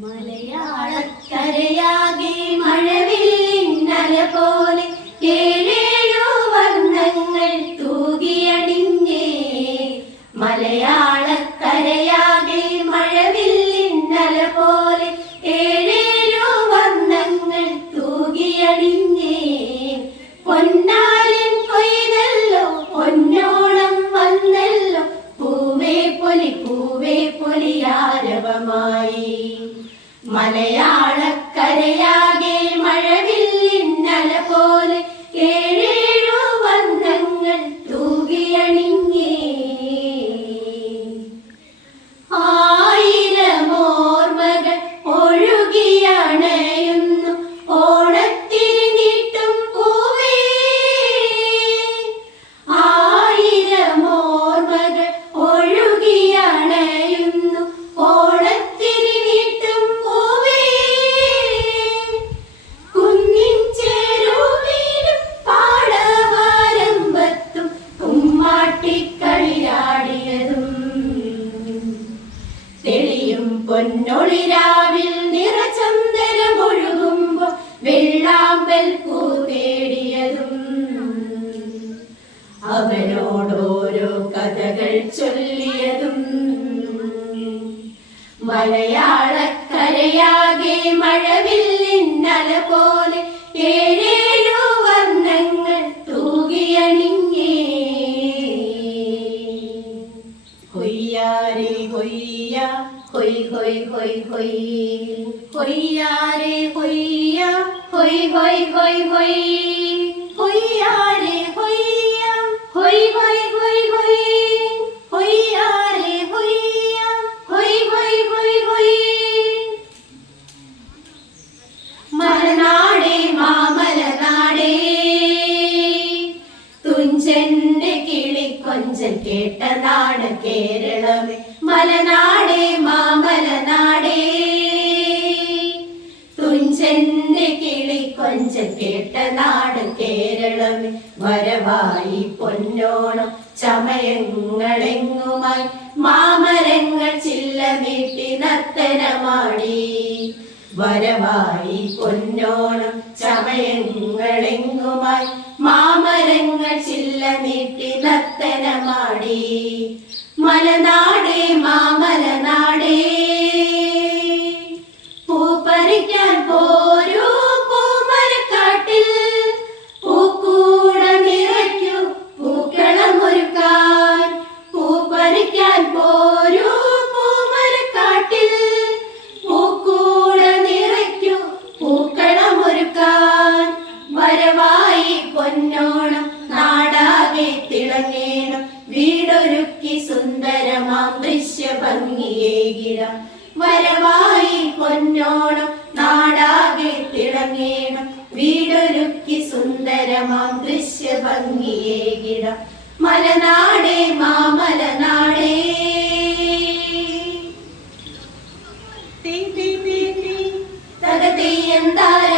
മലയാളക്കരയാകെ മഴവില്ലിന്നല പോലെ ഏഴേഴു വർണ്ണങ്ങൾ തൂകിയണിഞ്ഞേ. മലയാളക്കരയാകെ മഴവില്ലിന്നല പോലെ ഏഴേഴു വർണ്ണങ്ങൾ തൂകിയണിഞ്ഞേ. പൊന്നാലിൻ കൊയ്തല്ലോ പൊന്നോണം വന്നല്ലോ പൂവേ പൊലിയാരവമായി. മലയാളക്കരയാകെ മഴവില്ലിന്നല പോലെ ഏഴേഴു വർണ്ണങ്ങൾ തൂകിയണിഞ്ഞേ. ആയിരമോർമകൾ ഒഴുകിയണയുന്നു ഓണത്തിരി നീട്ടും പൂവേ. ആയിരമോർമകൾ ഒഴുകിയണയുന്നു ഓണത്തിരി നീട്ടും പൂവേ. കുന്നിൻ ചെരുവിലും പാടവരമ്പത്തും കുമ്മാട്ടിക്കളിയാടിയതും തെളിയും പൊന്നൊളിരാവിൽ നിറചന്ദനമൊഴുകുമ്പോ വെള്ളാമ്പൽ പൂ തേടിയതും അവനോടോരോ കഥകൾ ചൊല്ലിയതും. മലയാളക്കരയാകെ മഴവില്ലിന്നല പോലെ ഏഴേഴു വർണ്ണങ്ങൾ തൂകിയണിഞ്ഞേ. ഹൊയ്യാരേ ഹൊയ്യ ഹൊയ് ഹൊയ് ഹൊയ് ഹൊയ്. ഹൊയ്യാരേ ഹൊയ്യ ഹൊയ് ഹൊയ് ഹൊയ് ഹൊയ്. ഹൊയ്യാരേ ഹൊയ്യ ഹൊയ് ഹൊയ് ഹൊയ് ഹൊയ്. ഹൊയ്യാരേ ഹൊയ്യ ഹൊയ് ഹൊയ് ഹൊയ് ഹൊയ്. മലനാടേ മാമലനാടേ തുഞ്ചന്റെ കിളിക്കൊഞ്ചൽ കേട്ട നാട് കേരളമേ. മലനാടേ മാമലനാടേ തുഞ്ചന്റെ കിളിക്കൊഞ്ചൽ കേട്ട നാട് കേരളമേ. വരവായി പൊന്നോണം ചമയങ്ങളെങ്ങുമായി മാമരങ്ങൾ ചില്ല നീട്ടി നർത്തനമാടി. വരവായി പൊന്നോണം ചമയങ്ങളെങ്ങുമായി മാമരങ്ങൾ ചില്ല നീട്ടി നർത്തനമാടി. മലനാടേ മാമലനാടേ പൂപ്പറിക്കാൻ പോരൂ പൂമരക്കാട്ടിൽ. പൂക്കൂട നിറയ്ക്കൂ പൂക്കളമൊരുക്കാൻ. പൂപ്പറിക്കാൻ പോരൂ പൂമരക്കാട്ടിൽ. പൂക്കൂട നിറയ്ക്കൂ പൂക്കളമൊരുക്കാൻ. വരവായി പൊന്നോണം നാടാകെ തിളങ്ങേണം വീടൊരുക്കി സുന്ദരമാം ദൃശ്യഭംഗിയേകിടാം. വരവായി പൊന്നോണം നാടാകെ തിളങ്ങേണം വീടൊരുക്കി സുന്ദരമാം ദൃശ്യഭംഗിയേകിടാം. മലനാടേ മാമലനാടേ. തകതീയന്താര